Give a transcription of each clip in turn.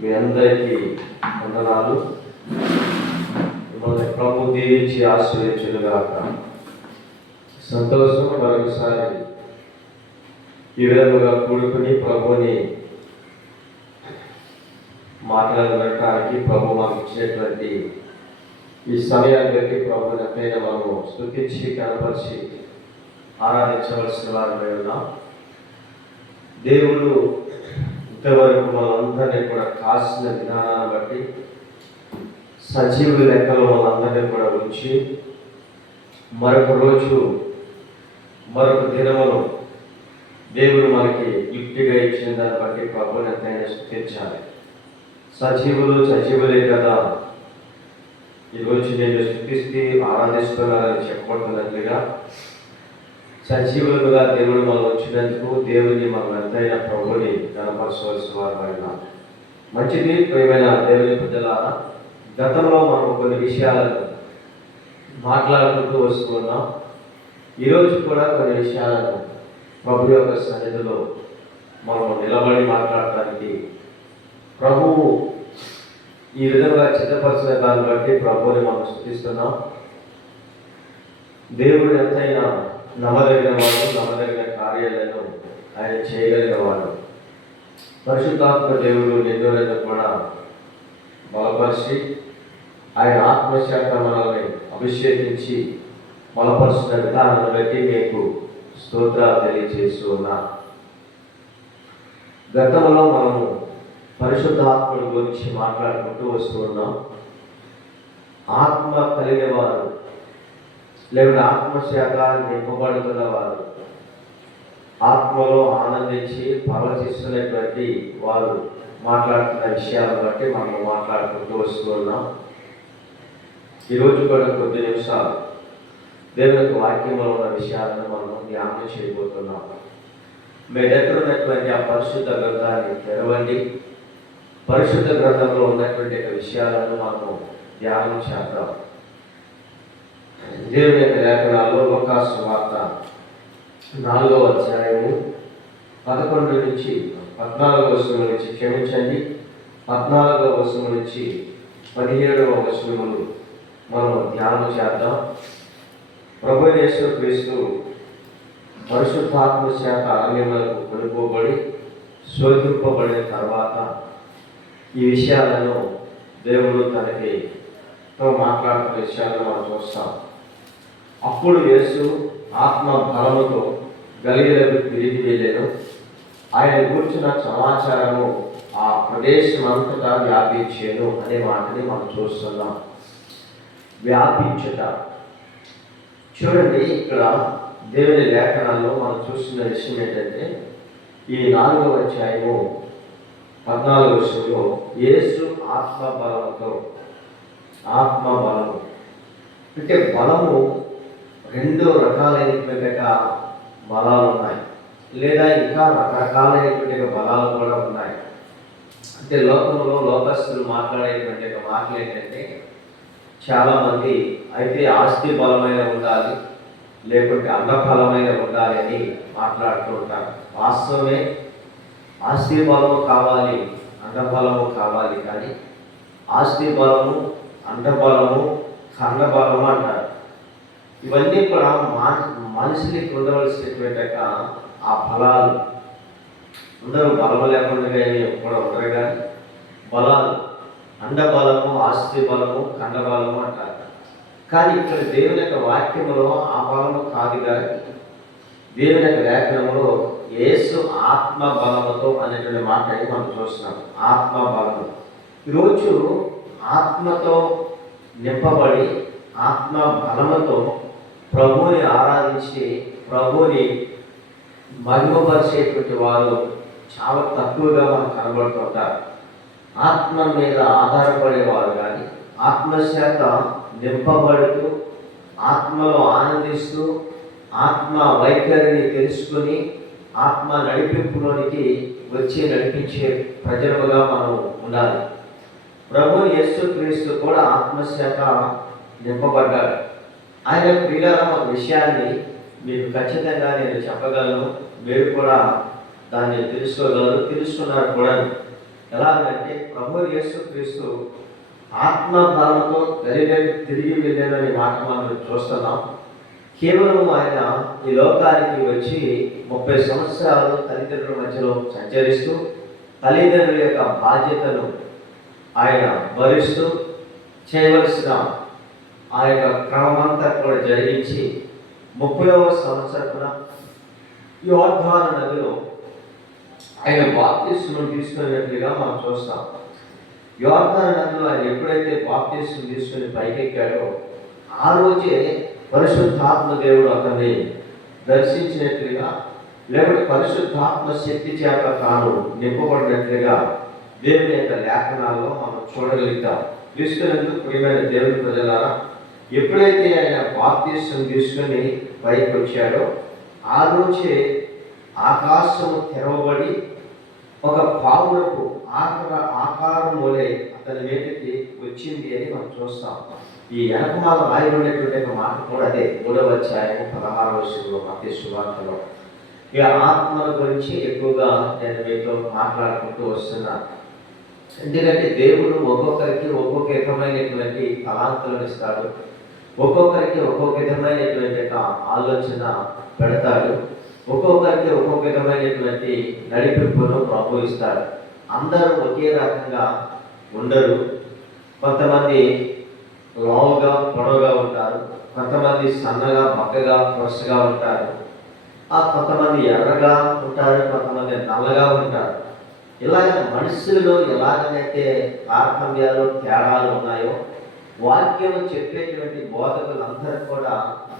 మీ అందరికీ వందనాలు. మిమ్మల్ని ప్రభు దీవించి ఆశ్రయించుగాక. సంతోషం. మరొకసారి ఈ విధముగా కూడుకుని ప్రభుని మాట్లాడడానికి ప్రభు మాకు ఇచ్చినటువంటి ఈ సమయాన్ని బట్టి ప్రభుని ఎక్కడైనా మనము స్తుతించి కనపరిచి ఆరాధించవలసిన వారమై ఉన్నాం. దేవుడు ఇంతవరకు మనందరినీ కూడా కాసిన విధానాన్ని బట్టి సజీవుల లెక్కలో మనందరినీ కూడా ఉంచి మరొక రోజు మరొక దినమును దేవుడు మనకి గిఫ్ట్గా ఇచ్చిన దాన్ని బట్టి ప్రభుని ఎంతైనా స్తుతించాలి. సజీవులే కదా ఈరోజు నేను స్తుతిస్తే ఆరాధిస్తున్నానని చెప్పబడుతున్నట్లుగా సజీవులుగా దేవుడు మనం వచ్చినందుకు దేవుని మనం ఎంతైనా ప్రభుని కనపరచవలసిన వారైనా మంచిది. ప్రియమైన దేవుని ప్రజలారా, గతంలో మనం కొన్ని విషయాలను మాట్లాడుకుంటూ వస్తున్నాం. ఈరోజు కూడా కొన్ని విషయాలను ప్రభు యొక్క సన్నిధిలో మనం నిలబడి మాట్లాడటానికి ప్రభువు ఈ విధంగా సిద్ధపరిచిన దాన్ని బట్టి ప్రభువుని మనం స్తుతిస్తున్నాం. దేవుడు ఎంతైనా నమ్మదగిన వాడు, నమ్మదగిన కార్యాలను ఆయన చేయగలిగిన వాడు. పరిశుద్ధాత్మ దేవుడు నిన్నులను కూడా బలపరిచి ఆయన ఆత్మశాఖ మనల్ని అభిషేకించి బలపరిచిన విధానాన్ని బట్టి మీకు స్తోత్రాలు తెలియజేస్తూ ఉన్నా. గతంలో మనము పరిశుద్ధాత్మల గురించి మాట్లాడుకుంటూ వస్తూ ఉన్నాం. ఆత్మ కలిగిన వారు లేదా ఆత్మశాఖాన్ని నింపబడుతున్న వారు, ఆత్మలో ఆనందించి పరవశిస్తున్నటువంటి వారు మాట్లాడుతున్న విషయాలను బట్టి మనం మాట్లాడుకుంటూ వస్తూ ఉన్నాం. ఈరోజు కూడా కొద్ది నిమిషాలు దేవుని వాక్యంలో ఉన్న విషయాలను మనం ధ్యానం చేయబోతున్నాం. మీ దగ్గర ఉన్నటువంటి ఆ పరిశుద్ధ గ్రంథాన్ని తెరవండి. పరిశుద్ధ గ్రంథంలో ఉన్నటువంటి విషయాలను మనము ధ్యానం చేద్దాం. దేవుని యొక్క లేఖనాల్లో లూకాసు వార్త 4వ అధ్యాయము 11 నుంచి 14వ వచనం నుంచి క్షమించండి 14వ వచనం నుంచి 17వ వచనములు మనము ధ్యానం చేద్దాం. ప్రభు యేసుక్రీస్తు పరిశుద్ధాత్మ శాఖ అరణ్యములకు కొనుకోబడి శోధింపబడిన తర్వాత ఈ విషయాలను దేవుడు తనకితో మాట్లాడుతున్న విషయాలను మనం చూస్తాం. అప్పుడు యేసు ఆత్మ బలముతో గలిలయకు తిరిగి వెళ్ళాను. ఆయన కూర్చున్న సమాచారము ఆ ప్రదేశం అంతటా వ్యాపించాను అనే మాటని మనం చూస్తున్నాం. వ్యాపించుట. చూడండి, ఇక్కడ దేవుని లేఖనాల్లో మనం చూస్తున్న విషయం ఏంటంటే, ఈ 4వ అధ్యాయము 14వ వచనంలో యేసు ఆత్మ బలము అంటే బలము 2 రకాలైనటువంటి బలాలు ఉన్నాయి, లేదా ఇంకా రకరకాలైనటువంటి బలాలు కూడా ఉన్నాయి. అంటే లోకంలో లోకస్తులు మాట్లాడేటువంటి మాటలు ఏంటంటే, చాలామంది అయితే ఆస్తి బలమైన ఉండాలి, లేకుంటే అంగబలమైన ఉండాలి అని మాట్లాడుతూ ఉంటారు. వాస్తవమే, ఆస్తి బలము కావాలి, అంగబలము కావాలి. కానీ ఆస్తి బలము, అంగబలము, కర్ణబలము అంటారు. ఇవన్నీ కూడా మనిషికి ఉండవలసినటువంటి ఆ ఫలాలు. అందరూ బలము లేకుండా కూడా ఉండరు, కానీ బలాలు, అండబలము, ఆస్తి బలము, కండబలము అంటారు. కానీ ఇక్కడ దేవుని యొక్క వాక్యములో ఆ బలము కాదు, కానీ దేవుని యొక్క లేఖనములో యేసు ఆత్మ బలముతో అనేటువంటి మాటని మనం చూస్తున్నాం. ఆత్మ బలము. ఈరోజు ఆత్మతో నింపబడి ఆత్మ బలముతో ప్రభువుని ఆరాధించి ప్రభువుని మహిమపరిచేటువంటి వారు చాలా తక్కువగా మనకు కనబడుతుంటారు. ఆత్మ మీద ఆధారపడేవారు కానీ ఆత్మశాఖ నింపబడుతూ ఆత్మలో ఆనందిస్తూ ఆత్మ వైఖరిని తెలుసుకుని ఆత్మ నడిపింపులోనికి వచ్చి నడిపించే ప్రజలుగా మనం ఉండాలి. ప్రభు యేసుక్రీస్తు కూడా ఆత్మశాఖ నింపబడ్డాడు. ఆయన ప్రియులారా, ఒక విషయాన్ని మీకు ఖచ్చితంగా నేను చెప్పగలను, మీరు కూడా దాన్ని తెలుసుకోగలరు, తెలుసుకున్నారు కూడా. ఎలాగంటే ప్రభు యేసుక్రీస్తు ఆత్మ బలంతో గలిలయకు తిరిగి వెళ్ళానని మాట మనం చూస్తున్నాం. కేవలం ఆయన ఈ లోకానికి వచ్చి 30 సంవత్సరాలు తల్లిదండ్రుల మధ్యలో సంచరిస్తూ తల్లిదండ్రుల యొక్క బాధ్యతను ఆయన భరిస్తూ చేయవలసిన ఆ యొక్క క్రమమంతా కూడా జరిగించి 30వ సంవత్సరమున యోర్దాను నదిలో ఆయన బాప్తిస్మం తీసుకున్నట్లుగా మనం చూస్తాం. యోర్దాను నదిలో ఆయన ఎప్పుడైతే బాప్తిస్మం తీసుకుని పైకెక్కాడో ఆ రోజే పరిశుద్ధాత్మ దేవుడు అతన్ని దర్శించినట్లుగా, లేకపోతే పరిశుద్ధాత్మ శక్తి చేత తాను నింపబడినట్లుగా దేవుని యొక్క లేఖనాల్లో మనం చూడగలుగుతాం. క్రీస్తునందు ప్రియమైన దేవుని ప్రజలారా, ఎప్పుడైతే ఆయన బాప్తిస్మం తీసుకొని పైకి వచ్చాడో ఆ రోజే ఆకాశము తెరవబడి ఒక పావురపు ఆకారం వలె అతని మీదకి వచ్చింది అని మనం చూస్తాం. ఈ వెనకమాల రాయబడినటువంటి ఒక మాట కూడా అదే 3వ అధ్యాయము 16వ వచనంలో మత్తయి సువార్తలో. ఇక ఆత్మల గురించి ఎక్కువగా నేను మీతో మాట్లాడుకుంటూ వస్తున్నాను. ఎందుకంటే దేవుడు ఒక్కొక్కరికి ఒక్కొక్క విధమైనటువంటి తలాంతులను ఇస్తాడు, ఒక్కొక్కరికి ఒక్కొక్క విధమైనటువంటి ఆలోచన పెడతాడు, ఒక్కొక్కరికి ఒక్కొక్క విధమైనటువంటి నడిపింపును ప్రభు ఇస్తాడు. అందరూ ఒకే రకంగా ఉండరు. కొంతమంది లావుగా పొడవుగా ఉంటారు, కొంతమంది సన్నగా బక్కగా ఫ్రెష్గా ఉంటారు, కొంతమంది ఎర్రగా ఉంటారు, కొంతమంది నల్లగా ఉంటారు. ఇలాగ మనుషుల్లో ఎలాగైతే తారతమ్యాలు తేడాలు ఉన్నాయో వాక్యం చెప్పేటువంటి బోధకులందరూ కూడా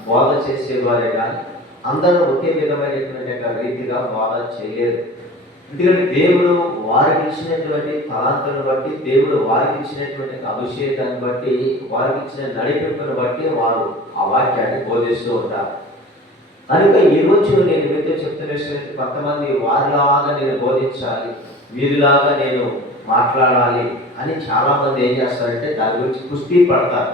బోధ చేసేవారే కానీ అందరూ ఒకే విధమైనటువంటి రీతిగా బోధ చేయలేరు. ఎందుకంటే దేవుడు వారికి ఇచ్చినటువంటి తలాంతులను బట్టి, దేవుడు వారికి ఇచ్చినటువంటి అభిషేకాన్ని బట్టి, వారికి ఇచ్చిన నడిపింపును బట్టి వారు ఆ వాక్యాన్ని బోధిస్తూ ఉంటారు. కనుక ఈరోజు నేను మీతో చెప్తున్న విషయం, కొంతమంది వారిలాగా నేను బోధించాలి, వీరిలాగా నేను మాట్లాడాలి అని చాలామంది ఏం చేస్తారంటే దాని గురించి కుస్తీ పడతారు,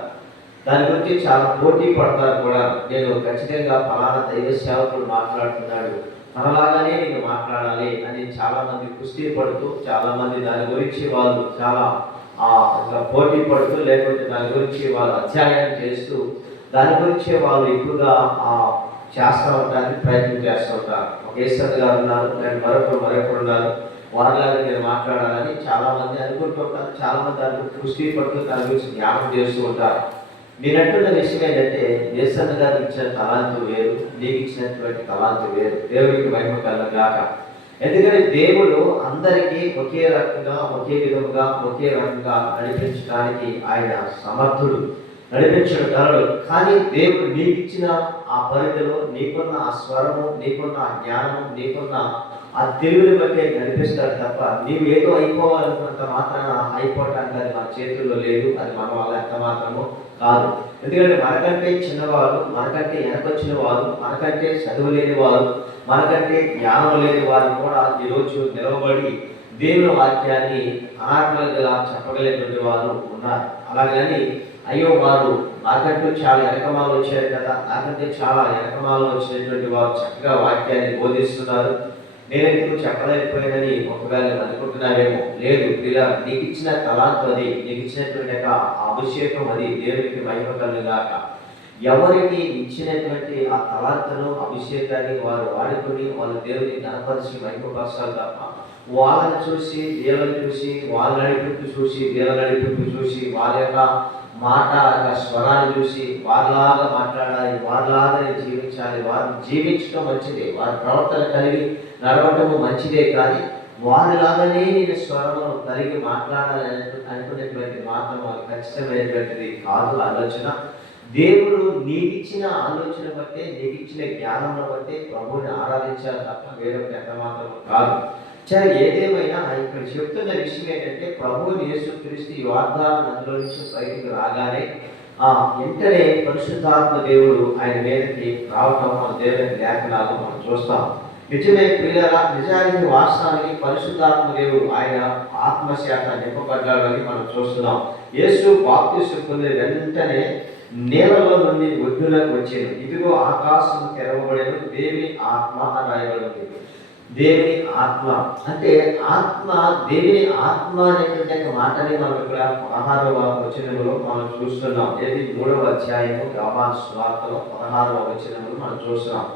దాని గురించి చాలా పోటీ పడతారు కూడా. నేను ఖచ్చితంగా ఫలానా దైవ సేవకుడు మాట్లాడుతున్నాడు, మనలాగానే నేను మాట్లాడాలి అని చాలామంది కుస్తీ పడుతూ, చాలామంది దాని గురించి వాళ్ళు చాలా పోటీ పడుతూ, లేకపోతే దాని గురించి వాళ్ళు అధ్యయనం చేస్తూ దాని గురించి వాళ్ళు ఎక్కువగా చేస్తూ ఉంటారని ప్రయత్నం చేస్తూ ఉంటారు. ఒక ఈశ్వర్ గారు ఉన్నారు, నేను మరొకరు ఉన్నారు, వారిలాగా నేను మాట్లాడాలని చాలామంది అనుకుంటూ ఉంటారు. చాలామంది దాని గురించి కుస్తీ పడుతూ దాని గురించి జ్ఞాపకం చేస్తూ ఉంటారు. నేను అంటున్న విషయం ఏంటంటే, యేసన్న గారికి ఇచ్చిన తలాంతు వేరు, నీకు ఇచ్చినటువంటి తలాంతు వేరు. దేవుడికి మహిమ కలుగుగాక. ఎందుకంటే దేవుడు అందరికీ ఒకే రకంగా, ఒకే విధముగా, ఒకే రకంగా నడిపించడానికి ఆయన సమర్థుడు, నడిపించగలడు. కానీ దేవుడు నీకు ఇచ్చిన ఆ పరిధిలో, నీకున్న ఆ స్వరము, నీకున్న ఆ జ్ఞానము, నీకున్న ఆ తెలుగుని బట్టి నడిపిస్తాడు తప్ప నీవు ఏదో అయిపోవాలనుకున్నంత మాత్రాన అయిపోవటానికి అది మన చేతుల్లో లేదు, అది మన వల్ల ఎంత మాత్రమో కాదు. ఎందుకంటే మనకంటే చిన్నవారు, మనకంటే వెనకొచ్చిన వారు, మనకంటే చదువు లేని వారు, మనకంటే జ్ఞానం లేని వారు కూడా ఈరోజు నిలవబడి దేవుని వాక్యాన్ని అనాత్మలుగా చెప్పగలిగినటువంటి వారు ఉన్నారు. అలాగని అయ్యో వారు నాకంటూ చాలా వెనకమాలు వచ్చారు కదా, నాకంటే చాలా వెనకమాలు వచ్చినటువంటి వారు చక్కగా వాక్యాన్ని బోధిస్తున్నారు, నేను ఎందుకు చెప్పలేకపోయానని ఒకవేళ అనుకుంటున్నావేమో. లేదు ఇలా నీకు ఇచ్చిన తలాంతు అది, నీకు ఇచ్చినటువంటి అభిషేకం అది, దేవునికి మహిమ కలుగుగాక. ఎవరికి ఇచ్చినటువంటి ఆ తలాంతును, అభిషేకాన్ని వారు వాడుకొని వాళ్ళు దేవుని గణపరిచి మహిమపరచాలి తప్ప వాళ్ళని చూసి, వీళ్ళని చూసి, వాళ్ళ నడిపింపు చూసి, వీళ్ళ నడిపింపు చూసి, వాళ్ళ యొక్క మాట స్వరాన్ని చూసి వారిలాగా మాట్లాడాలి, వారిలాగా జీవించాలి, వారిని జీవించడం మంచిదే, వారి ప్రవర్తన కలిగి నడవటము మంచిదే. కానీ వారిలాగానే నేను స్వరము కలిగి మాట్లాడాలి అనుకునేటువంటి మాత్రం వారికి ఖచ్చితమైనటువంటిది కాదు ఆలోచన. దేవుడు నీకిచ్చిన ఆలోచన బట్టే, నీకిచ్చిన జ్ఞానం బట్టే ప్రభువుని ఆరాధించాలి తప్ప వేరొక ఎంత మాత్రం కాదు. సరే, ఏదేమైనా ఇక్కడ చెప్తున్న విషయం ఏంటంటే, ప్రభువుని యేసుక్రీస్తు యోర్దాను నదిలో నుంచి బయటికి రాగానే వెంటనే పరిశుద్ధాత్మ దేవుడు ఆయన మీదకి రావటం మన దేవుని లేఖనాలు మనం చూస్తాం. నిజమే ప్రియులారా, నిజానికి వాస్తవానికి పరిశుద్ధాత్మ దేవుడు ఆయన ఆత్మశాఖ నింపబడ్డాడని మనం చూస్తున్నాం. యేసు బాప్తిస్మం పొందిన వెంటనే నేలలో నుండి ఒడ్డులకు వచ్చేది. ఇదిగో ఆకాశం తెరవబడేది, దేవి ఆత్మ అని రాయబడింది. దేవుని ఆత్మ అంటే ఆత్మ, దేవుని ఆత్మ అనేటువంటి ఒక మాటని మనం ఇక్కడ 16వ వచనంలో మనం చూస్తున్నాం. ఏది 3వ అధ్యాయము యోహాను సువార్తలో 16వ వచనంలో మనం చూస్తున్నాం.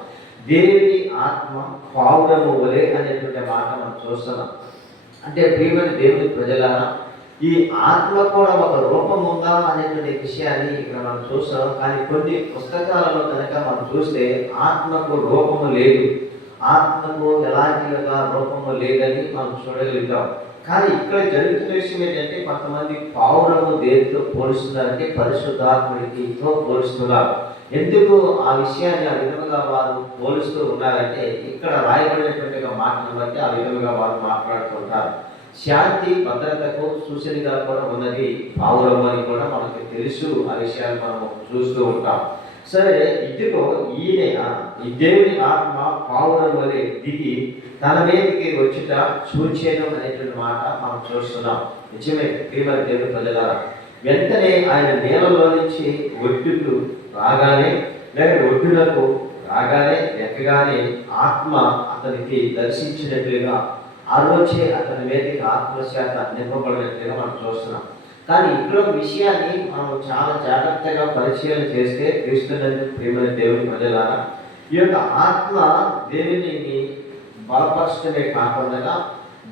దేవుని ఆత్మ పావురము వలె అనేటువంటి మాట మనం చూస్తున్నాం. అంటే ప్రియమైన దేవుని ప్రజలారా, ఈ ఆత్మ కూడా ఒక రూపం ఉందా అనేటువంటి విషయాన్ని ఇక్కడ మనం చూస్తాం. కానీ కొన్ని పుస్తకాలలో కనుక మనం చూస్తే ఆత్మకు రూపము లేదు, ఆత్మకు ఎలాంటి రూపము లేదని మనం చూడగలుగుతాం. కానీ ఇక్కడ జరుగుతున్న విషయం ఏంటంటే, కొంతమంది పావురము దేనితో పోలుస్తున్నారంటే పరిశుద్ధాత్ముడితో పోలుస్తున్నారు. ఎందుకు ఆ విషయాన్ని ఆ విధంగా వారు పోలుస్తూ ఉన్నారంటే, ఇక్కడ రాయబడినటువంటి ఒక మాటను బట్టి ఆ విధంగా వారు మాట్లాడుతుంటారు. శాంతి భద్రతకు సూచనగా కూడా ఉన్నది పావురం అని కూడా మనకు తెలుసు. ఆ విషయాలు మనం చూస్తూ ఉంటాం. సరే, ఇదిగో ఈయన ఈ దేవుని ఆత్మ పావురం వలె దిగి తన మీదకి వచ్చుట చూచేయడం అనేటువంటి మాట మనం చూస్తున్నాం. నిజమే ప్రియమైన దేవుని ప్రజలారా, వెంటనే ఆయన నీళ్ళలో నుంచి ఒడ్డుకు రాగానే, లేక ఒడ్డునకు రాగానే ఎక్కగానే ఆత్మ అతనికి దర్శించినట్లుగా ఆ రోజే అతని మీదకి ఆత్మశాత నింపబడినట్లుగా మనం చూస్తున్నాం. కానీ ఇక్కడ ఒక విషయాన్ని మనం చాలా జాగ్రత్తగా పరిశీలన చేస్తే క్రీస్తునందు ప్రియమైన దేవుని ప్రజలారా, ఈ యొక్క ఆత్మ దేవునిని బలపరచడమే కాకుండా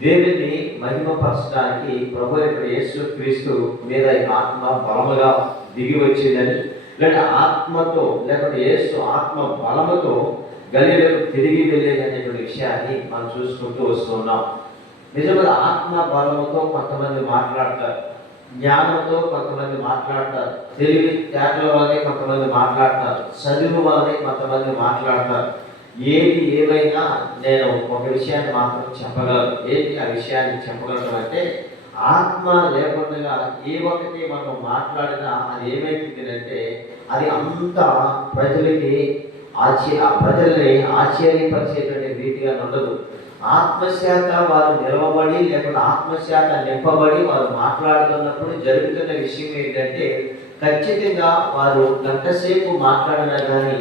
దేవుని మహిమపరచడానికి ప్రభు యొక్క యేసు క్రీస్తు మీద ఈ ఆత్మ బలముగా దిగి వచ్చిందని, లేదా ఆత్మతో లేకపోతే యేసు ఆత్మ బలముతో గలిలకు తిరిగి వెళ్ళేదనేటువంటి విషయాన్ని మనం చూసుకుంటూ వస్తున్నాం. నిజమైన ఆత్మ బలముతో కొంతమంది మాట్లాడతారు, జ్ఞానంతో కొంతమంది మాట్లాడతారు, తెలివి తేటల వల్లనే కొంతమంది మాట్లాడతారు, చదువు వల్లనే కొంతమంది మాట్లాడతారు. ఏది ఏమైనా నేను ఒక విషయాన్ని మాత్రం చెప్పగలను. ఏంటి ఆ విషయాన్ని చెప్పగలను అంటే, ఆత్మ లేకుండా ఏ ఒక్కటి మనం మాట్లాడినా అది ఏమైతుందంటే అది అంతా ప్రజలకి ప్రజల్ని ఆశ్చర్యపరిచేటువంటి రీతిగా ఉండదు. ఆత్మశాత వారు నిలవబడి లేకపోతే ఆత్మశాత నింపబడి వారు మాట్లాడుతున్నప్పుడు జరుగుతున్న విషయం ఏంటంటే, ఖచ్చితంగా వారు గంట సేపు మాట్లాడినా కానీ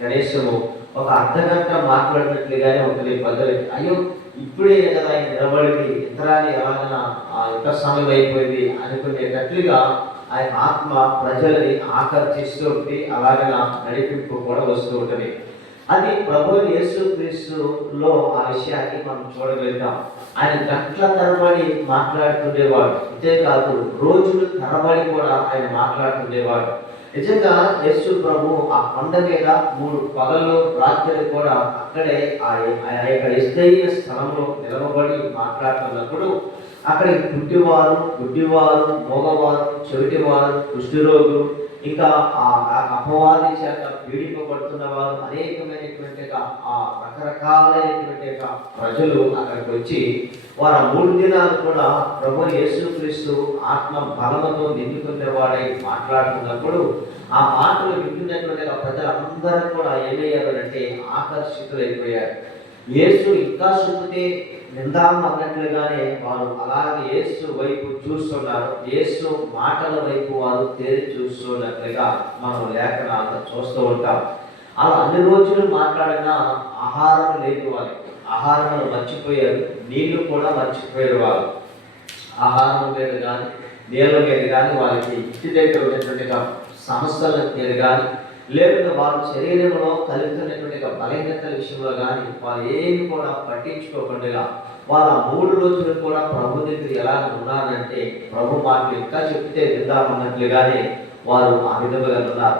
కనీసము ఒక అర్ధగంట మాట్లాడినట్లుగానే ఉంటుంది ప్రజలకి. అయ్యో, ఇప్పుడే కదా ఆయన నిలబడింది, ఇతరాన్ని ఎలాగైనా ఇంత సమయం అయిపోయింది అనుకునేటట్లుగా ఆయన ఆత్మ ప్రజలని ఆకర్షిస్తూ ఉంటుంది. అలాగనా నడిపింపు కూడా వస్తూ ఉంటుంది. అది ప్రభు యేసు క్రీస్తులో ఆ విషయాన్ని మనం చూడగలుగుతాం. ఆయన గంటల తరబడి మాట్లాడుతుండేవాడు. అంతేకాదు రోజులు తరబడి కూడా ఆయన మాట్లాడుతుండేవాడు. నిజంగా యేసు ప్రభు ఆ కొండ మీద 3 పగలు రాత్రులు కూడా అక్కడే ఆ యొక్క ఎస్తైన స్థలంలో నిలవబడి మాట్లాడుతున్నప్పుడు అక్కడికి పుట్టివారు, గుడ్డివారు, మోగవారు, చెవిటివారు, కుష్ఠరోగులు, ఇంకా ఆ అపవాది చేత పీడింపబడుతున్న వారు, అనేకమైనటువంటి ఆ రకరకాలైనటువంటి ప్రజలు అక్కడికి వచ్చి వారు 3 దినాలు కూడా ప్రభు యేసుక్రీస్తు ఆత్మ బలముతో నిండుకునేవాడై మాట్లాడుతున్నప్పుడు ఆ మాటలు వింటున్నటువంటి ప్రజలందరూ కూడా ఏమయ్యారు అంటే ఆకర్షితులైపోయారు. యేసు ఇంకా శుద్ధితే నిందాం అన్నట్లుగానే వారు అలాగే యేసు వైపు చూస్తున్నారు. యేసు మాటల వైపు వారు తేరి చూస్తున్నట్లుగా మనం లేఖనాలను చూస్తూ ఉంటాం. అలా అన్ని రోజులు మాట్లాడినా ఆహారం లేదు వాళ్ళకి. ఆహారం మర్చిపోయారు, నీళ్లు కూడా మర్చిపోయారు. వాళ్ళు ఆహారం మీద కానీ నీళ్ళ మీద కానీ వాళ్ళకి ఇంటి దగ్గర ఉన్నటువంటి సమస్యల మీద కానీ లేకపోతే వారి శరీరంలో కలుగుతున్నటువంటి బలహీనతల విషయంలో కానీ వారు ఏమి కూడా పట్టించుకోకుండా వాళ్ళ 3 రోజులు కూడా ప్రభు దగ్గర ఎలా ఉన్నారంటే ప్రభు మాటలు ఇంకా చెప్తే విందామన్నట్లుగానే వారు ఆ విధంగా ఉన్నారు.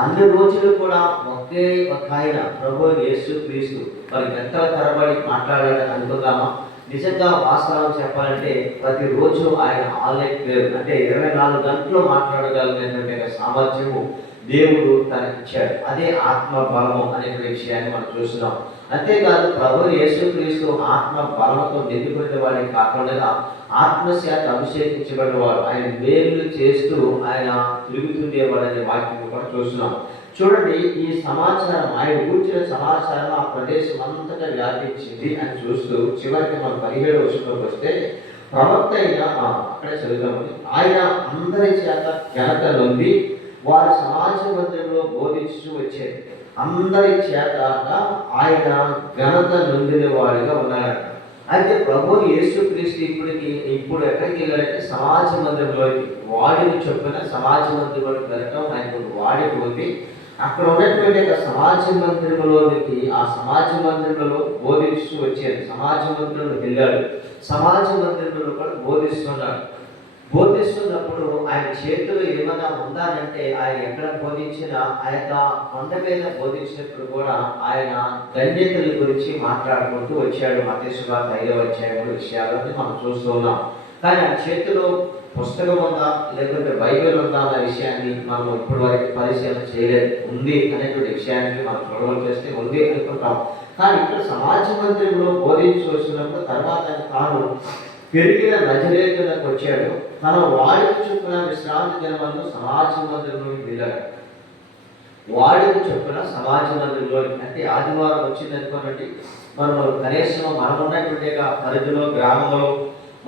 అన్ని రోజులు కూడా ఒకే ఒక ఆయన ప్రభు యేసు క్రీస్తు మరి గంటల తరబడి మాట్లాడాలని అనుకుందామా? నిజంగా వాస్తవం చెప్పాలంటే ప్రతిరోజు ఆయన అంటే 24 గంటలు మాట్లాడగలిగినటువంటి సామర్థ్యము దేవుడు తనకిచ్చాడు. అదే ఆత్మ బలము అనేటువంటి విషయాన్ని మనం చూస్తున్నాం. అంతేకాదు ప్రభు యేసుక్రీస్తు ఆత్మ బలముతో నిండుకునే వాడే కాకుండా ఆత్మశాత అభిషేకించబడినవాడు. ఆయన మేలు చేస్తూ ఆయన తిరుగుతుండేవాడు అనే వాక్యం కూడా చూస్తున్నాం. చూడండి, ఈ సమాచారం ఆయన కూర్చిన సమాచారం ఆ ప్రదేశం అంతటా వ్యాపించింది అని చూస్తూ చివరికి మనం 17వ వచనంలోకి వస్తే ప్రవక్త అయిన అక్కడే చదువుతామని ఆయన అందరి చేత ఘనత నొంది వారి సమాజ మందిరంలో బోధించు వచ్చేది. అందరి చేత ఆయన ఘనత నొందిన వాడిగా ఉన్నాడట. అయితే ప్రభువు యేసుక్రీస్తు ఇప్పుడు ఎక్కడికి వెళ్ళాడంటే సమాజ మందిరంలోకి, వాడిని చొప్పున సమాజ మందిరంలోకి వెళ్ళటం ఆయన వాడికి ఉంది. అక్కడ ఉన్నటువంటి సమాజ మందిరంలోనికి, ఆ సమాజ మందిరంలో బోధిస్తూ వచ్చాడు. సమాజ మందిరంలో వెళ్ళాడు, సమాజ మందిరంలో కూడా బోధిస్తున్నాడు. బోధిస్తున్నప్పుడు ఆయన చేతిలో ఏమైనా ఉందానంటే ఆయన ఎక్కడ బోధించినా ఆ యొక్క కొండ మీద బోధించినప్పుడు కూడా ఆయన ధన్యతల గురించి మాట్లాడుకుంటూ వచ్చాడు. మత్తయి సువార్త 5వ అధ్యాయంలో విషయాలని మనం చూస్తూ ఉన్నాం. కానీ ఆ చేతిలో పుస్తకం ఉందా లేకుంటే బైబిల్ ఉందా అన్న విషయాన్ని మనం ఇప్పటి వరకు పరిశీలన చేయలేదు. ఉంది అనేటువంటి విషయానికి మనం చూడవలసి చేస్తే ఉంది అనుకుంటాం. కానీ ఇక్కడ సమాజ మందిరంలో బోధించి వచ్చినప్పుడు తర్వాత తాను పెరిగిన నజరేతులకు వచ్చాడు. తన వాడికి చొప్పున విశ్రాంతి దినమందు సమాజ మందిరంలోకి వెళ్ళాడు. వాడికి చొప్పున సమాజ మందిరంలోకి అంటే ఆదివారం వచ్చింది అనుకోనండి, మనం కనీసం మనం ఉన్నటువంటి పరిధిలో, గ్రామంలో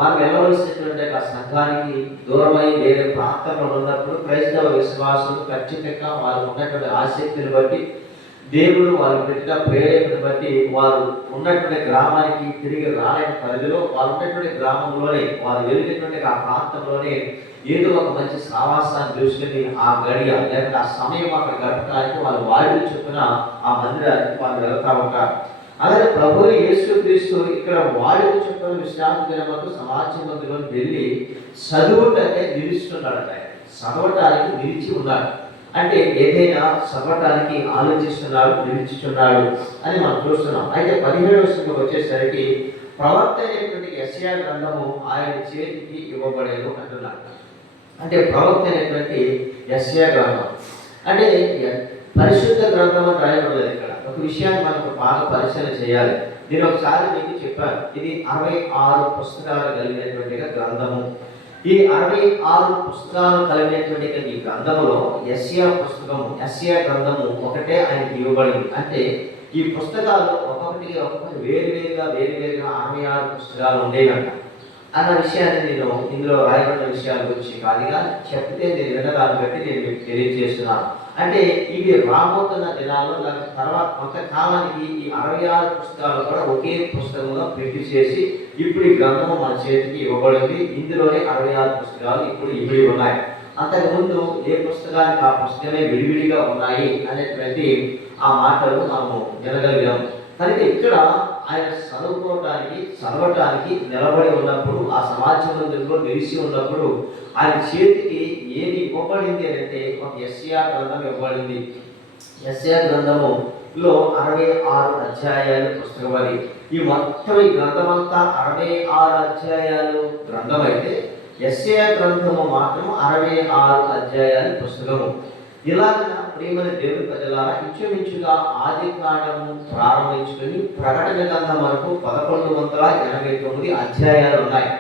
మనం వెళ్ళవలసినటువంటి సంఘానికి దూరమై వేరే ప్రాంతంలో ఉన్నప్పుడు క్రైస్తవ విశ్వాసులు ఖచ్చితంగా వాళ్ళు ఉన్నటువంటి ఆసక్తిని బట్టి, దేవుడు వాళ్ళు పెట్టిన ప్రేరేపణ బట్టి వారు ఉన్నటువంటి గ్రామానికి తిరిగి రాలేని పరిధిలో వాళ్ళు ఉన్నటువంటి గ్రామంలోనే వారు వెళ్ళినటువంటి ఆ ప్రాంతంలోనే ఏదో ఒక మంచి సావాసాన్ని చూసుకుని ఆ గడియ లేకపోతే ఆ సమయం అక్కడ గడపడానికి వాళ్ళు వాడి చొప్పున ఆ మందిరానికి వాళ్ళు వెళ్తూ ఉంటారు. అలాగే ప్రభువు యేసుక్రీస్తు ఇక్కడ వాడికి చొప్పున విశ్రాంతి దినమందు సమాజ మందిరంలో వెళ్ళి చదువుటనే నిలుస్తున్నాడు. ఆయన చదవటానికి నిలిచి ఉన్నాడు. అంటే ఏదైనా చదవటానికి ఆలోచిస్తున్నాడు, నిలుచుచున్నాడు అని మనం చూస్తున్నాం. అయితే 17వ వచనంలో వచ్చేసరికి ప్రవక్త అయినటువంటి యెషయా గ్రంథము ఆయన చేతికి ఇవ్వబడేది అంటున్నాడు. అంటే ప్రవక్త అయినటువంటి యెషయా గ్రంథం అంటే పరిశుద్ధ గ్రంథం అని రాయబడలేదు. ఇక్కడ ఒక విషయాన్ని మనకు బాగా పరిశీలన చేయాలి. నేను ఒకసారి మీకు చెప్పాను, ఇది 66 పుస్తకాలు కలిగినటువంటి గ్రంథము. ఈ 66 పుస్తకాలు కలిగినటువంటి ఈ గ్రంథములో యెషయా గ్రంథము ఒకటే ఆయనకి ఇవ్వబడింది. అంటే ఈ పుస్తకాలు ఒక్కొక్కటి వేరువేరుగా 66 పుస్తకాలు ఉండేవంట అన్న విషయాన్ని నేను ఇందులో రాయబడిన విషయాల గురించి కాదుగా చెప్తే నేను వినదాన్ని బట్టి నేను మీకు తెలియజేస్తున్నాను. అంటే ఇవి రాబోతున్న దినాల్లో తర్వాత కొంతకాలానికి ఈ 66 పుస్తకాలు కూడా ఒకే పుస్తకంలో ప్రింట్ చేసి ఇప్పుడు ఈ గ్రంథము మన చేతికి ఇవ్వబడింది. ఇందులోనే 66 పుస్తకాలు ఇప్పుడు ఇవి ఉన్నాయి. అంతకుముందు ఏ పుస్తకానికి ఆ పుస్తకమే విడివిడిగా ఉన్నాయి అనేటువంటి ఆ మాటలు మనము వినగలిగాం. కనుక ఇక్కడ ఆయన చదవటానికి నిలబడి ఉన్నప్పుడు, ఆ సమాజ మందిరంలో నిలిచి ఉన్నప్పుడు ఆయన చేతికి ఏది ఇవ్వబడింది అంటే ఒక యెషయా గ్రంథం ఇవ్వబడింది. యెషయా గ్రంథములో 66 అధ్యాయాలు పుస్తకం. అది ఈ మొత్తం ఈ గ్రంథం అంతా 66 అధ్యాయాలు గ్రంథం అయితే యెషయా గ్రంథము మాత్రం 66 అధ్యాయాలు పుస్తకము. ఇలాగ ప్రియమైన దేవుని ప్రజలారా ఇంచుమించుగా ఆది కాండము ప్రారంభించుకొని ప్రకటన గ్రంథం వరకు 1189 అధ్యాయాలు ఉన్నాయి.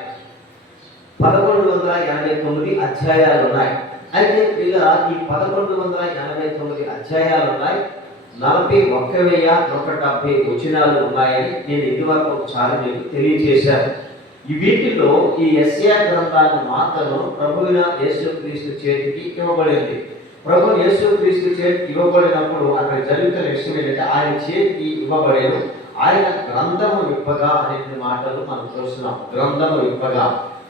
1189 అధ్యాయాలు ఉన్నాయి. అయితే ఇలా ఈ 1189 అధ్యాయాలు ఉన్నాయి. 41,170 వచనాలు ఉన్నాయని నేను ఇదివరకు ఒకసారి మీకు తెలియజేశాను. వీటిలో ఈ యెషయా గ్రంథాన్ని మాత్రం ప్రభువైన యేసుక్రీస్తు చేతికి ఇవ్వబడింది. ప్రభు యేసుక్రీస్తు చేతికి ఇవ్వబడినప్పుడు అక్కడ జరుగుతున్న విషయం ఏంటంటే ఆయన చేతికి ఇవ్వబడేది ఆయన గ్రంథము విప్పగా అనే మాటలు మనం చూస్తున్నాం. గ్రంథము విప్పగా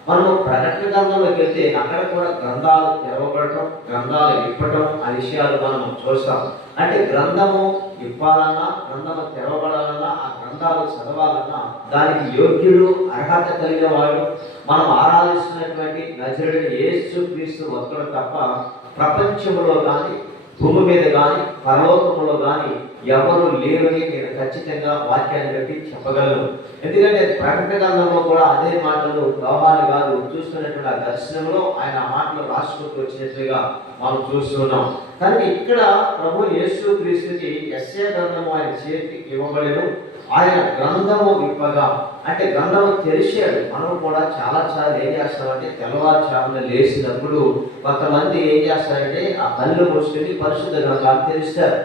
మనము ప్రకటన గ్రంథంలోకి వెళ్తే అక్కడ కూడా గ్రంథాలు తెరవబడటం, గ్రంథాలు విప్పటం ఆ విషయాలు మనం చూస్తాం. అంటే గ్రంథము విప్పాలన్నా, గ్రంథము తెరవబడాలన్నా, ఆ గ్రంథాలు చదవాలన్నా దానికి యోగ్యుడు, అర్హత కలిగిన వాడు, మనం ఆరాధిస్తున్నటువంటి నజరుడైన యేసుక్రీస్తు ఒక్కడు తప్ప ప్రపంచంలో కానీ, భూమి మీద కానీ, పరలోకంలో కానీ ఎవరు లేరని నేను ఖచ్చితంగా వాక్యాన్ని బట్టి చెప్పగలను. ఎందుకంటే ప్రకటన గ్రంథంలో కూడా అదే మాటలు యోహాను గారు చూస్తున్నటువంటి ఆ దర్శనంలో ఆయన ఆ మాటలు రాసుకుంటూ వచ్చినట్లుగా మనం చూస్తున్నాం. కానీ ఇక్కడ ప్రభు యేసుక్రీస్తుకి యెషయా గ్రంథము ఆయన చేతికి ఇవ్వబడేను. ఆయన గ్రంథము విప్పగా అంటే గ్రంథము తెరిచాడు. మనం కూడా చాలా ఏం చేస్తామంటే తెల్లవారుజామున లేచినప్పుడు కొంతమంది ఏం చేస్తారంటే ఆ కళ్ళు మూసుకొని పరిశుద్ధ గ్రంథాలు తెరుస్తారు.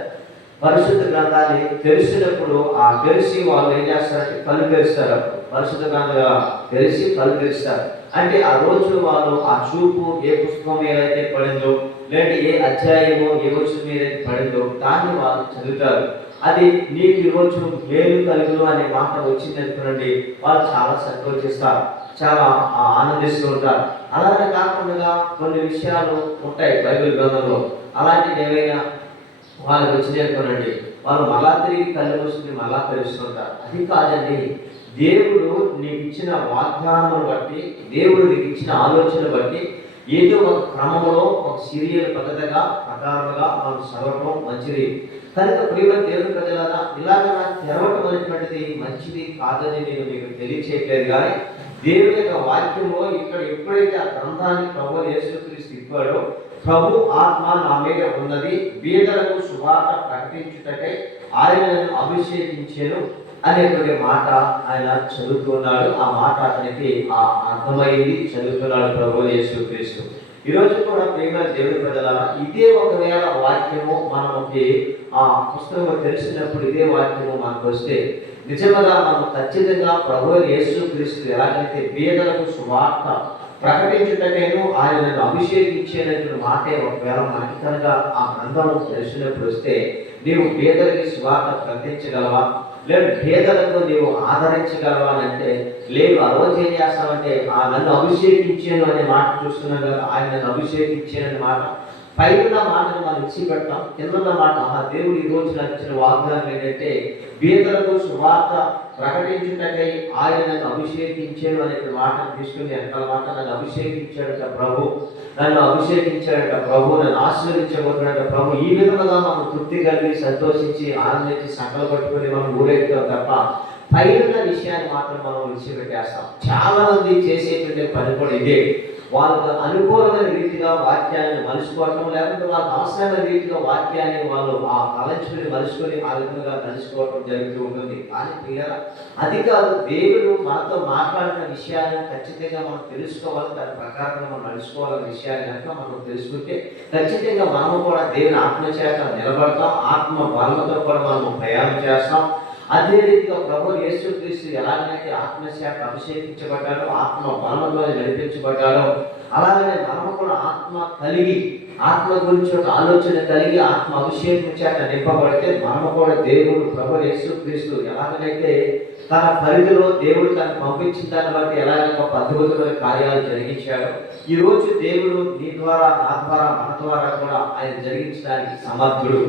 పరిశుద్ధ గ్రంథాన్ని తెరిచినప్పుడు ఆ తెరిచి వాళ్ళు ఏం చేస్తారంటే కళ్ళు తెరుస్తారు. పరిశుద్ధ గ్రంథంగా తెలిసి కళ్ళు తెరుస్తారు. అంటే ఆ రోజు వాళ్ళు ఆ చూపు ఏ పుస్తకం మీద అయితే పడిందో, లేదంటే ఏ అధ్యాయమో ఏ వచనం మీద అయితే పడిందో దాన్ని వాళ్ళు చదువుతారు. అది నీకు ఈరోజు మేలు కలుగును అనే మాట వచ్చింది అనుకోండి, వాళ్ళు చాలా సంతోషిస్తారు, చాలా ఆనందిస్తూ ఉంటారు. అలాగే కాకుండా కొన్ని విషయాలు ఉంటాయి బైబిల్ గ్రంథంలో, అలాంటివి ఏవైనా వాళ్ళకి వచ్చినాయి అనుకోనండి, వాళ్ళు మళ్ళా తిరిగి కళ్ళు మూసుకుని మళ్ళా తెలుస్తుంటారు. అది కాదండి, దేవుడు నీకు ఇచ్చిన వాగ్దానం బట్టి, దేవుడు నీకు ఇచ్చిన ఆలోచన బట్టి ఏదో ఒక క్రమంలో ఒక సీరియల్ పద్ధతిగా ప్రకారంగా మనం చదవటం మంచిది. కనుక ప్రియమైన దేవుని ప్రజలారా, ఇలాగా తెరవటం అనేటువంటిది మంచిది కాదని నేను మీకు తెలియచేయట్లేదు. కానీ దేవుని యొక్క వాక్యంలో ఇక్కడ ఎప్పుడైతే ఆ గ్రంథాన్ని ప్రభు యేసుక్రీస్తు ఇవ్వాడో, ప్రభు ఆత్మ నా మీద ఉన్నది, బీదలకు సువార్త ప్రకటించుటకై ఆయన నన్ను అభిషేకించాను అనేటువంటి మాట ఆయన చదువుతున్నాడు. ఆ మాట అతనికి అర్థమైంది, చదువుతున్నాడు ప్రభు యేసుక్రీస్తు. ఈరోజు కూడా ప్రియమైన దేవుని ప్రజలారా, ఇదే ఒకవేళ వాక్యము మనకి ఆ పుస్తకం తెలిసినప్పుడు, ఇదే వాక్యము మనకు వస్తే నిజంగా మనం ఖచ్చితంగా ప్రభు యేసుక్రీస్తు ఎలాగైతే బీదలకు సువార్త ప్రకటించుటకైను ఆయన నన్ను అభిషేకించేటువంటి మాటే ఒకవేళ మనకి కనుక ఆ గ్రంథం తెలిసినప్పుడు వస్తే, నీవు బీదలకి సువార్త ప్రకటించగలవా, లేదు పేదలకు నీవు ఆదరించగలవా అని అంటే లేదు. ఆ రోజు ఏం చేస్తామంటే ఆ నన్ను అభిషేకించాను అనే మాట చూస్తున్నాం కదా, ఆయన నన్ను అభిషేకించాననే మాట పైన మాటను మనం ఇచ్చి పెడతాం, కింద మాట దేవుడు ఈ రోజు నాకు ఇచ్చిన వాగ్దానం ఏంటంటే బీదలకు సువార్త ప్రకటించుటకై ఆయన నన్ను అభిషేకించాను అనే మాటను తీసుకుని వెనకాల మాట నన్ను అభిషేకించాడట ప్రభు, నన్ను అభిషేకించాడట ప్రభు, నన్ను ఆశీర్వదించబోతున్నాడట ప్రభు. ఈ విధంగా మనం తృప్తి కలిగి సంతోషించి ఆనందించి సంకలు పట్టుకొని మనం ఊరేగుతాం తప్ప పైన విషయాన్ని మాత్రం మనం విడిచిపెట్టేస్తాం. చాలా మంది చేసేటువంటి పని కూడా ఇదే. వాళ్ళకు అనుకూలమైన రీతిగా వాక్యాన్ని మలుచుకోవటం, లేకపోతే వాళ్ళకి అవసరమైన రీతిగా వాక్యాన్ని వాళ్ళు ఆ తలంచుకుని మలుచుకొని ఆ విధంగా నడుచుకోవటం జరుగుతూ ఉంటుంది. కానీ పిల్లరా, అది కాదు. దేవుడు మనతో మాట్లాడిన విషయాన్ని ఖచ్చితంగా మనం తెలుసుకోవాలి, దాని ప్రకారంగా మనం నడుచుకోవాలనే విషయాన్ని కనుక మనం తెలుసుకుంటే ఖచ్చితంగా మనము కూడా దేవుని ఆత్మచేత నిలబడతాం, ఆత్మ బలంతో కూడా మనము ప్రయాణం చేస్తాం. అదే రీతిగా ప్రభు యేసుక్రీస్తు ఎలాగైతే ఆత్మచేత అభిషేకించబడ్డాడో, ఆత్మ బలంలో నడిపించబడ్డాడో, అలాగనే మనము కూడా ఆత్మ కలిగి, ఆత్మ గురించి ఒక ఆలోచన కలిగి ఆత్మ అభిషేకం చేత నింపబడితే మనము కూడా దేవుడు ప్రభు యేసుక్రీస్తు ఎలాగైతే తన పరిధిలో దేవుడు తను పంపించిన దాన్ని బట్టి ఎలాగైనా ఒక అద్భుతమైన కార్యాలు జరిగించాడో, ఈరోజు దేవుడు నీ ద్వారా, నా ద్వారా, మన ద్వారా కూడా ఆయన జరిగించడానికి సమర్థుడు.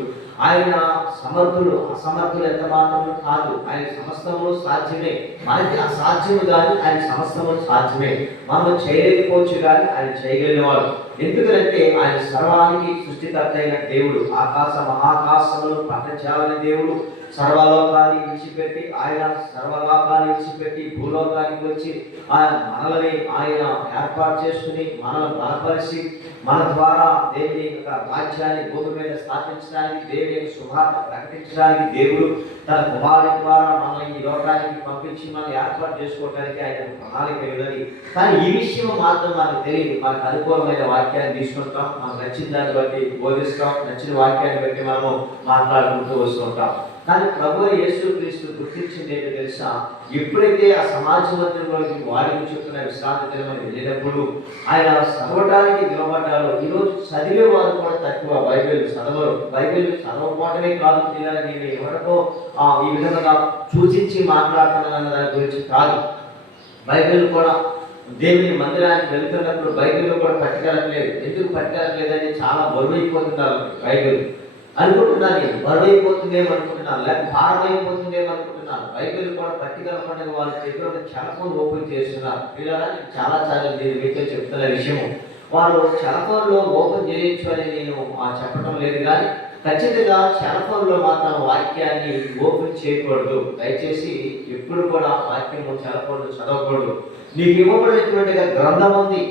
ఆయన సమర్థుడు, అసమర్థులు ఎంత మాత్రమే కాదు. ఆయన సమస్తము సాధ్యమే. మనకి అసాధ్యము కానీ ఆయన సమస్తము సాధ్యమే. మనం చేయలేకపోవచ్చు కానీ ఆయన చేయగలిగినవాడు. ఎందుకంటే ఆయన సర్వానికి సృష్టికర్త అయిన దేవుడు, ఆకాశ మహాకాశములను పట్టచాలని దేవుడు, సర్వలోకాన్ని విడిచిపెట్టి ఆయన సర్వలోకాన్ని విడిచిపెట్టి భూలోకానికి వచ్చి ఆయన మనల్ని ఆయన ఏర్పాటు చేసుకుని మనల్ని బలపరిచి మన ద్వారా దేవుని యొక్క రాజ్యాన్ని భూమి మీద స్థాపించడానికి, దేవుని యొక్క శుభార్త ప్రకటించడానికి దేవుడు తన కుమారుని ద్వారా మనల్ని ఈ లోకానికి పంపించి మనం ఏర్పాటు చేసుకోవడానికి ఆయన ప్రణాళిక ఉన్నది. కానీ ఈ విషయం మాత్రం మనకు తెలియదు. మనకు అనుకూలమైన వాక్యాన్ని తీసుకుంటాం, మనకు నచ్చిన దాన్ని బట్టి బోధిస్తాం, నచ్చిన వాక్యాన్ని బట్టి మనము మాట్లాడుకుంటూ వస్తుంటాం. కానీ ప్రభు యేసుక్రీస్తు గుర్తించింది ఏంటో తెలుసా? ఎప్పుడైతే ఆ సమాజ మందిరంలోకి వాడిని చెప్తున్న విశ్రాంతి దినమని వెళ్ళినప్పుడు ఆయన చదవటానికి నిలబడ్డాలో, ఈరోజు చదివే వారు కూడా తక్కువ, బైబిల్ చదవరు. బైబిల్ చదవకపోవటమే కాదు, నేను ఎవరికో ఈ విధంగా సూచించి మాట్లాడుతున్నాను దాని గురించి కాదు. బైబిల్ కూడా దేవుని మందిరానికి వెళ్తున్నప్పుడు బైబిల్ కూడా పట్టుకెళ్ళట్లేదు. ఎందుకు పట్టుకెళ్ళట్లేదంటే చాలా బరువైపోతున్నారు బైబిల్ అనుకుంటున్నాను, నేను బరువైపోతుందేమో అనుకుంటున్నాను, లేకపోతే భారం అయిపోతుందేమో అనుకుంటున్నాను. బైబిల్ కూడా పట్టుకెళ్ళకుండా వాళ్ళ చేతిలో చలఫోన్ ఓపెన్ చేస్తున్నారు. పిల్లలు చాలా నేను మీతో చెప్తున్న విషయము, వాళ్ళు చలఫోన్లో ఓపెన్ చేయొచ్చు అని నేను చెప్పడం లేదు. కానీ ఖచ్చితంగా చలఫోన్లో మాత్రం వాక్యాన్ని ఓపెన్ చేయకూడదు. దయచేసి ఎప్పుడు కూడా వాక్యము చలఫోన్లో చదవకూడదు. నీకు ఇవ్వబడినటువంటిగా గ్రంథం ఉంది,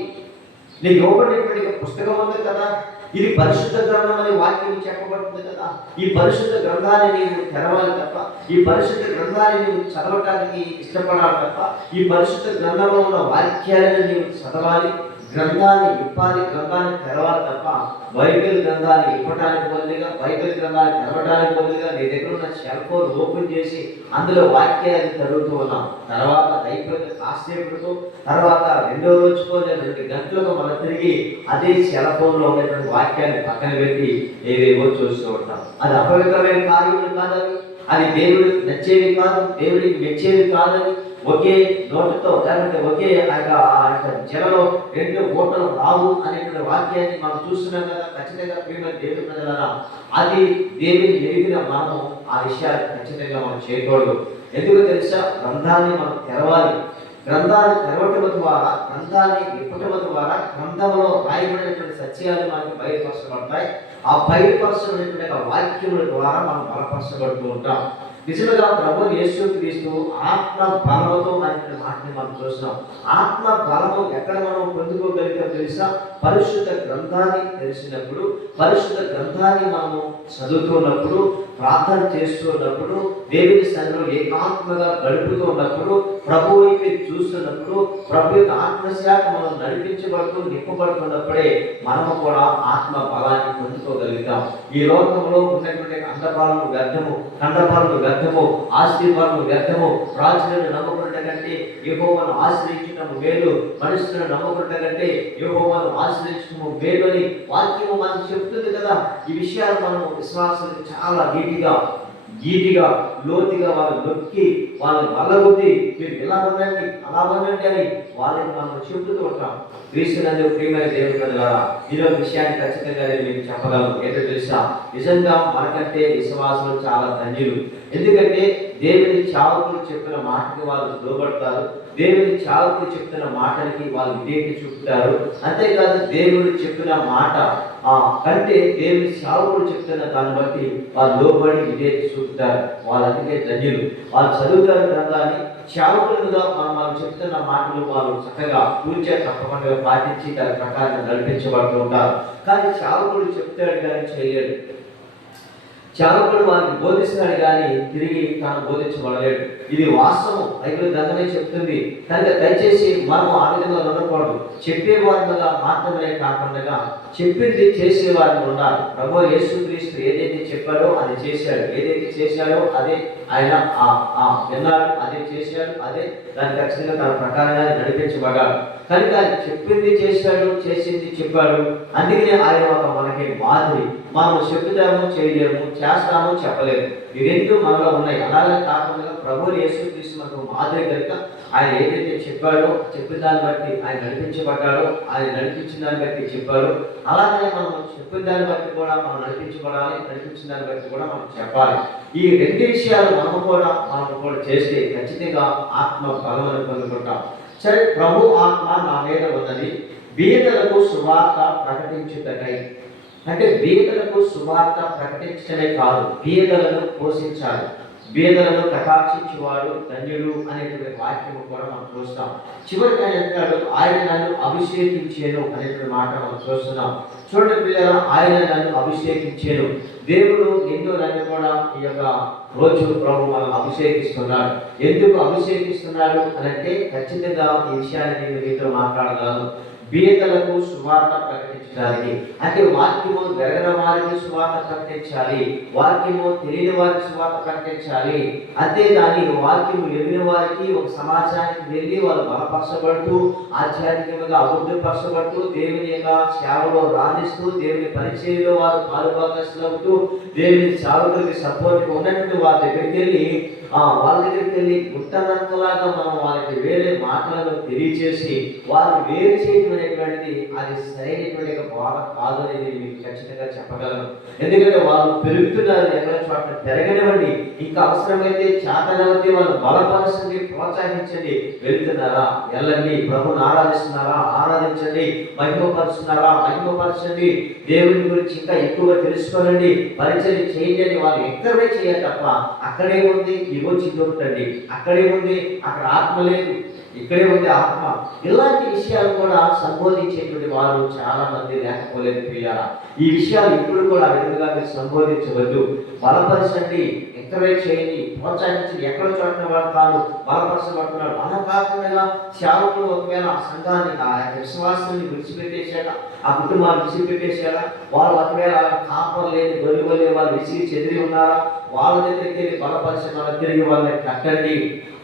నీకు ఇవ్వబడినటువంటి పుస్తకం ఉంది కదా, ఇది పరిశుద్ధ గ్రంథం అనే వాక్యం చెప్పబడుతుంది కదా. ఈ పరిశుద్ధ గ్రంథాన్ని నీవు తెరవాలి తప్ప, ఈ పరిశుద్ధ గ్రంథాన్ని నీవు చదవటానికి ఇష్టపడాలి తప్ప, ఈ పరిశుద్ధ గ్రంథంలో ఉన్న వాక్యాలను నీవు చదవాలి, గ్రంథాన్ని ఇప్పాలి, గ్రంథాన్ని తెరవాలి తప్ప బైబిల్ గ్రంథాన్ని ఇప్పటానికి బదులుగా, బైబిల్ గ్రంథాన్ని తెరవడానికి బదులుగా నీ దగ్గర ఉన్న సెల్ ఫోన్ ఓపెన్ చేసి అందులో వాక్యాన్ని చదువుతూ ఉన్నాం. తర్వాత అయిపోయిన కాసేపటితో తర్వాత రెండో రోజుకో 2 గంటలకు మనం తిరిగి అదే సెల్ ఫోన్లో ఉన్నటువంటి వాక్యాన్ని పక్కన పెట్టి ఏవేవో చూస్తూ ఉంటాం. అది అపవిత్రమైన కార్యములు కాదని, అది దేవుడికి నచ్చేవి కాదు, దేవుడికి మెచ్చేవి కాదని, ఒకే నోటితో లేకపోతే ఒకే జలలో 2 ఓటలు రావు అనేటువంటి వాక్యాన్ని మనం చూస్తున్నాం కదా. ఖచ్చితంగా ప్రియమైన దేవుని ప్రజలారా, అది దేవుని ఎరిగిన మనము ఆ విషయాలు ఖచ్చితంగా మనం చేయకూడదు. ఎందుకు తెలుసా? గ్రంథాన్ని మనం తెరవాలి. గ్రంథాన్ని తెరవటం ద్వారా, గ్రంథాన్ని విప్పటం ద్వారా గ్రంథంలో రాయబడినటువంటి సత్యాలు మనకు బయలుపరచబడతాయి. ఆ బయలుపరచబడినటువంటి వాక్యముల ద్వారా మనం బలపరచబడుతూ ఉంటాం. నిజంగా ప్రభువు యేసుక్రీస్తు ఆత్మ బలముతో అనే మాటని మనం చూస్తున్నాం. ఆత్మ బలము ఎక్కడ మనం పొందుకోగలిగాం తెలుసా? పరిశుద్ధ గ్రంథాన్ని తెలిసినప్పుడు, పరిశుద్ధ గ్రంథాన్ని మనము చదువుతున్నప్పుడు, ప్రార్థన చేస్తున్నప్పుడు, దేవుని సన్నిధిలో ఏకాత్మగా గడుపుతూ ఉన్నప్పుడు, ప్రభువు వైపు చూస్తున్నప్పుడు, ప్రభు యొక్క ఆత్మశాఖ మనం నడిపించబడుతూ నింపబడుతున్నప్పుడే మనము కూడా ఆత్మ బలాన్ని పొందుకోగలుగుతాం. ఈ లోకంలో ఉన్నటువంటి అండపాలను వ్యర్థము, ఖండపాలను వ్యర్థము, ఆశీర్వాదము వ్యర్థము. రాజులను నమ్ముకున్నట కంటే యెహోవాను ఆశ్రయించటము మేలు, మనుషులను నమ్ముకున్నట కంటే యెహోవాను ఆశ్రయించటము మేలు అని వాక్యము మనకు చెప్తుంది కదా. ఈ విషయాలు మనం విశ్వాసాలకు చాలా గీతిగా లోతుగా వాళ్ళు నొక్కి వాళ్ళని వల్లగొద్ది మీరు ఇలా ఉండండి అలా ఉండండి అని వాళ్ళని మనం చెబుతూ ఉంటాం. క్రీస్తునందు ప్రియమైన దేవుని ప్రజలారా, ఈరోజు విషయాన్ని ఖచ్చితంగా నేను మీకు చెప్పగలను. ఏంటో తెలుసా? నిజంగా మనకంటే విశ్వాసులు చాలా ధన్యులు. ఎందుకంటే దేవుని చావుకులు చెప్పిన మాటకి వాళ్ళు లోబడతారు, దేవుని చావుకులు చెప్తున్న మాటలకి వాళ్ళు విధేయత చూపుతారు. అంతేకాదు దేవుడు చెప్పిన మాట కంటే దేవుని చావుకులు చెప్తున్న దాన్ని బట్టి వాళ్ళు లోబడి విధేయత చూపుతారు. వాళ్ళు అందుకే ధన్యులు. వాళ్ళు చదువుతారు గ్రంథాన్ని, చావుకులుగా మనం చెప్తున్న మాటలు వాళ్ళు చక్కగా పూర్తిగా తప్పకుండా పాటించి దాని ప్రకారంగా నడిపించబడుతూ ఉంటారు. కానీ చావుకుడు చెప్తాడు కానీ చేయలేడు. చావుకుడు వారికి బోధిస్తాడు కానీ తిరిగి తాను బోధించబడలేడు. ఇది వాస్తవం, బైబిల్ గ్రంథమే చెప్తుంది. కనుక దయచేసి మనం ఆ విధంగా ఉండకూడదు. చెప్పేవారి వల్ల మాత్రమే కాకుండా చెప్పింది చేసేవారిని ఉండాలి. ప్రభువు యేసుక్రీస్తు ఏదైతే చెప్పాడో అది చేశాడు, ఏదైతే చేశాడో అదే ఆయన విన్నాడు, అదే చేశాడు, అదే దాన్ని ఖచ్చితంగా తన ప్రకారంగా నడిపించబడ్డాడు. కనుక చెప్పింది చేశాడు, చేసింది చెప్పాడు. అందుకనే ఆయన ఒక మనకి మాదిరి. మనం చెప్తాము చేయలేము, చేస్తాము చెప్పలేము. ఈ రెండు మనలో ఉన్నాయి. అలాగే కాకుండా ప్రభువు యేసుక్రీస్తు మనకు మాదిరి కనుక ఆయన ఏదైతే చెప్పాడో చెప్పిన దాన్ని బట్టి ఆయన నడిపించబడ్డాడో, ఆయన నడిపించిన దాన్ని బట్టి చెప్పాడు. అలాగే మనం చెప్పిన దాన్ని బట్టి కూడా మనం నడిపించబడాలి, నడిపించిన దాన్ని బట్టి కూడా మనం చెప్పాలి. ఈ 2 విషయాలు మనం కూడా చేస్తే ఖచ్చితంగా ఆత్మ బలమని పొందుకుంటాం. సరే, ప్రభు ఆత్మ నా మీద ఉన్నది బీదలకు సువార్త ప్రకటించుటకై. అంటే బీదలకు సువార్త ప్రకటించడమే కాదు, బీదలను పోషించాలి, బీదలను కటాక్షించేవాడు ధన్యుడు అనేటువంటి వాక్యము కూడా మనం చూస్తాం. చివరికి ఆయన అంటాడు, ఆయన నన్ను అభిషేకించేను అనేటువంటి మాట మనం చూస్తున్నాం. చూడండి పిల్లల, ఆయన నన్ను అభిషేకించేను. దేవుడు ఎన్నో నన్ను కూడా ఈ యొక్క రోజు ప్రభు మనం అభిషేకిస్తున్నాడు. ఎందుకు అభిషేకిస్తున్నాడు అనంటే ఖచ్చితంగా ఈ విషయాన్ని నేను మీతో మాట్లాడగలను. బీదలకు సువార్త ప్రకటించడానికి, అంటే వాక్యము వెరగని వారికి సువార్త ప్రకటించాలి, వాక్యము తెలియని వారికి సువార్త ప్రకటించాలి. అంతేగాని వాక్యము ఎరిగిన వారికి ఒక సమాజానికి వెళ్ళి వాళ్ళు బలపరచబడుతూ ఆధ్యాత్మికంగా అభివృద్ధిపరచబడుతూ దేవుని యొక్క సేవలో రాణిస్తూ దేవుని పరిచయంలో వారు పాలుభాగస్తులవుతూ దేవుని సేవకులకి సపోర్ట్గా ఉన్నటువంటి వాళ్ళ దగ్గరికి వెళ్ళి గుట్టనంతలాగా మనం వాళ్ళకి వేరే మాటలను తెలియచేసి వారు వేరు చేయడం అనేటువంటిది అది సరైనటువంటి బోధ కాదు అనేది మీకు ఖచ్చితంగా చెప్పగలను. ఎందుకంటే వాళ్ళు పెరుగుతున్నారు, ఎక్కడ చోట పెరగనివ్వండి. ఇంకా అవసరమైతే చేతనవతే వాళ్ళు బలపరచండి, ప్రోత్సహించండి. వెళ్తున్నారా వెళ్ళండి, ప్రభుని ఆరాధిస్తున్నారా ఆరాధించండి, మహిమపరుస్తున్నారా మహిమపరచండి, దేవుని గురించి ఇంకా ఎక్కువగా తెలుసుకోనండి, పరిచయం చేయండి. వాళ్ళు ఎక్కడే చేయాలి తప్ప అక్కడే ఉంది ఇగో చిన్నోటండి, అక్కడే ఉంది అక్కడ ఆత్మ లేదు, ఇక్కడే ఉంది ఆత్మ. ఇలాంటి విషయాలు కూడా సంబోధించేటువంటి వారు చాలా మంది లేకపోలేదు ప్రియారా. ఈ విషయాలు ఇప్పుడు కూడా ఆ విధంగా మీరు సంబోధించవద్దు. బలపరచండి, ఎంకరేజ్ చేయండి, ప్రోత్సహించండి. ఎక్కడ చోటన వాడు తాను బలపరచబడుతున్నాడు. అలా కాకుండా సేవకులు ఒకవేళ ఆ సంఘాన్ని, ఆ విశ్వాసాన్ని విడిచిపెట్టేశాక, ఆ కుటుంబాన్ని విడిచిపెట్టేశాక, వాళ్ళు ఒకవేళ కాపర్ లేని గొర్రె వల్లే వాళ్ళు విసిగి చెదిరి ఉన్నారా, వాళ్ళ దగ్గరికి వెళ్ళి బలపరిచిన వాళ్ళ తిరిగి వాళ్ళని కట్టండి.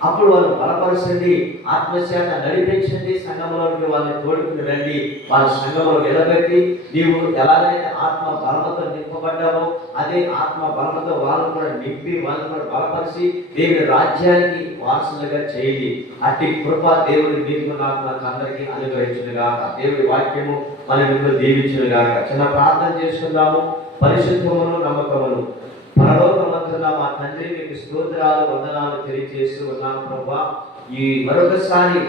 అప్పుడు వాళ్ళు బలపరచండి, ఆత్మశాఖ నడిపించండి, సంఘంలోకి వాళ్ళని తోడుకుని రండి. వాళ్ళ సంఘంలో నిలబెట్టి నీవు ఎలాగైతే ఆత్మ బలమతో నింపబడ్డావో అదే ఆత్మ బలమతో వాళ్ళను కూడా నింపి వాళ్ళని కూడా బలపరిచి దేవుని రాజ్యానికి వారసులుగా చేయండి. అట్టి కృప దేవుడి మీకు నాకు అందరికీ అనుగ్రహించునుగాక. దేవుడి వాక్యము మన మిమ్మల్ని దీవించునుగాక. చిన్న ప్రార్థన చేసుకుందాము. పరిశుద్ధమును నమ్మకమును పరలోకమందున్న మా తండ్రి, మీకు స్తోత్రాలు వందనాలు తెలియజేస్తూ ఉన్నాను ప్రభువా. ఈ మరొకసారి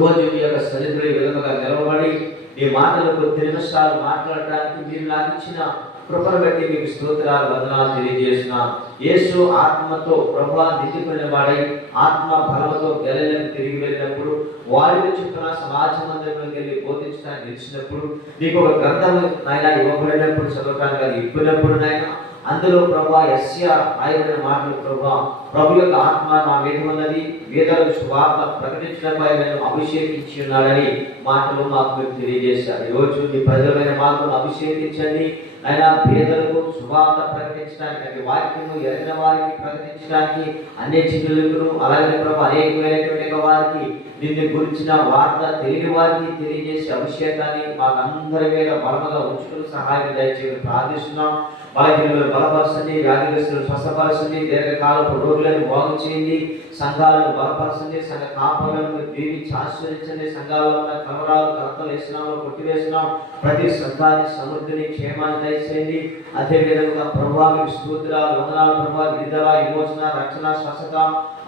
రోజు మీ యొక్క సన్నిధిలో ఈ విధంగా నిలవబడి మీ మాటలు కొద్ది నిమిషాలు మాట్లాడడానికి మీరు నాకు ఇచ్చిన కృపను బట్టి మీకు స్తోత్రాలు వందనాలు తెలియజేస్తున్నాను. యేసు ఆత్మతో ప్రభువా నిండిపోయిన వాడై ఆత్మ బలముతో గలిలకు తిరిగి వెళ్ళినప్పుడు, వారిని చెప్పిన సమాజ మందిరంలోకి వెళ్ళి బోధించడానికి నిలిచినప్పుడు, మీకు ఒక గ్రంథం నాయన ఇవ్వబడినప్పుడు, చదవటానికి అది ఇప్పినప్పుడు నాయన అందులో ప్రభా యెషయా రాయబడిన మాటలు ప్రభా, ప్రభు యొక్క ఆత్మ నా మీద ఉన్నది, వేదాలకు శుభార్త ప్రకటించడంపై నేను అభిషేకించి ఉన్నాడని మాటలు మాకు మీరు తెలియజేశారు. ఈరోజు మీ ప్రజలమైన మాటలు అభిషేకించండి ఆయన. పేదలకు శుభార్త ప్రకటించడానికి, అంటే వాక్యము ఎరిగిన వారికి ప్రకటించడానికి, అన్ని చిన్నులకు అలాగే ప్రభు అనేకమైనటువంటి వారికి దీన్ని గురించిన వార్త తెలియని వారికి తెలియజేసే అభిషేకాన్ని మాకు అందరి మీద బలముగా ఉంచుకుని సహాయం దయచేసి ప్రార్థిస్తున్నాం. బలహీనులను బలపరచండి, వ్యాధిగ్రస్తులను స్వస్థపరచండి, దీర్ఘకాలపు రోగులను బాగు చేయండి, సంఘాలను బలపరచండి, సంఘ కాపులను దీవించి ఆశీర్వదించండి. సంఘాల్లో ఉన్న కలవరాలు కలతలు వేసినాము, కొట్టివేసినాం. ప్రతి సంఘాన్ని సమృద్ధిని క్షేమాన్ని దయచేయండి. అదేవిధంగా ప్రభావి స్తోత్రాలు వందనాలు ప్రభావ విడుదల, విమోచన, రక్షణ, స్వస్థత,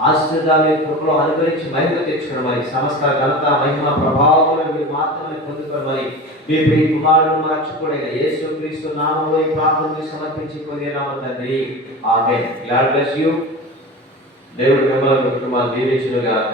ఆశీర్వాదాలు కృపలో అనుగ్రహించి మహిమ తెచ్చుకోవడం, సమస్త ఘనత మహిమ ప్రభావాలను మీరు మాత్రమే పొందుకోవడం మీ ప్రియ కుమారుడు రక్షకుడైన యేసు క్రీస్తు నామములో ఈ ప్రార్థనను సమర్పించి పొందినాము తండ్రి. ఆమేన్. God bless you. దేవుడు మిమ్మల్ని కుటుంబాన్ని దీవించును గాక.